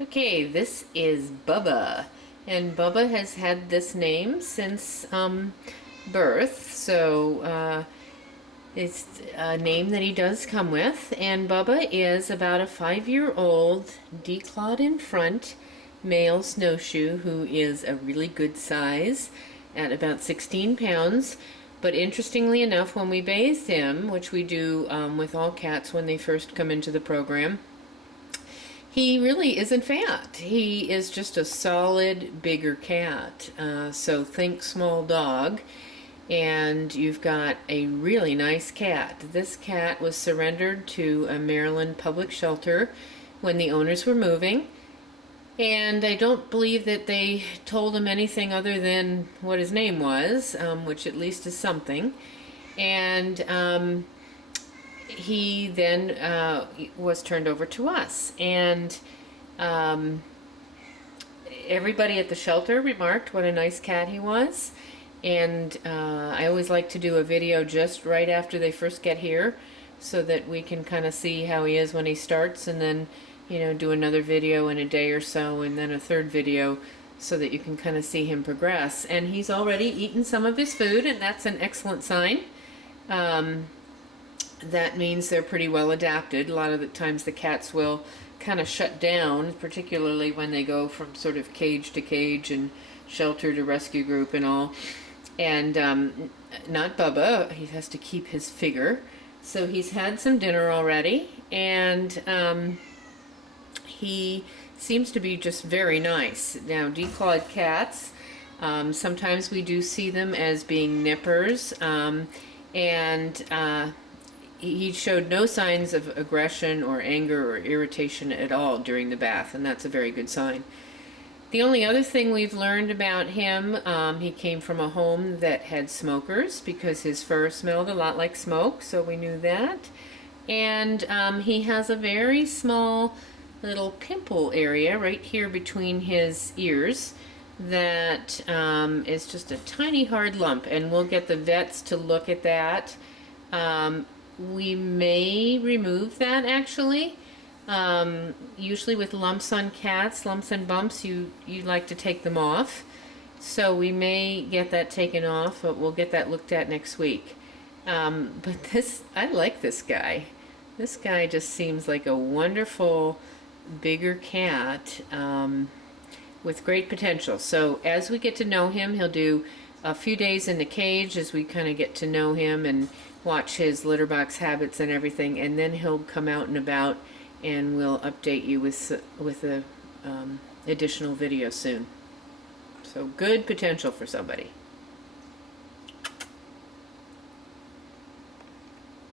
Okay, this is Bubba, and Bubba has had this name since birth, so it's a name that he does come with. And Bubba is about a 5-year-old declawed in front male snowshoe who is a really good size at about 16 pounds. But interestingly enough, when we bathed him, which we do with all cats when they first come into the program, he really isn't fat. He is just a solid, bigger cat. So think small dog. And you've got a really nice cat. This cat was surrendered to a Maryland public shelter when the owners were moving. And I don't believe that they told him anything other than what his name was, which at least is something. And he then was turned over to us. And everybody at the shelter remarked what a nice cat he was. And I always like to do a video just right after they first get here so that we can kind of see how he is when he starts, and then, you know, do another video in a day or so, and then a third video so that you can kind of see him progress. And he's already eaten some of his food, and that's an excellent sign. That means they're pretty well adapted. A lot of the times the cats will kind of shut down, particularly when they go from sort of cage to cage and shelter to rescue group and all. And not Bubba, he has to keep his figure. So he's had some dinner already, and he seems to be just very nice. Now, declawed cats, sometimes we do see them as being nippers, and he showed no signs of aggression or anger or irritation at all during the bath, and that's a very good sign. The only other thing we've learned about him, he came from a home that had smokers because his fur smelled a lot like smoke, so we knew that. And he has a very small little pimple area right here between his ears that is just a tiny hard lump, and we'll get the vets to look at that. We may remove that actually. Usually with lumps on cats, lumps and bumps, you like to take them off. So we may get that taken off, but we'll get that looked at next week. But I like this guy. This guy just seems like a wonderful, bigger cat with great potential. So as we get to know him, he'll do a few days in the cage as we kind of get to know him and watch his litter box habits and everything, and then he'll come out and about, and we'll update you with a additional video soon. So good potential for somebody.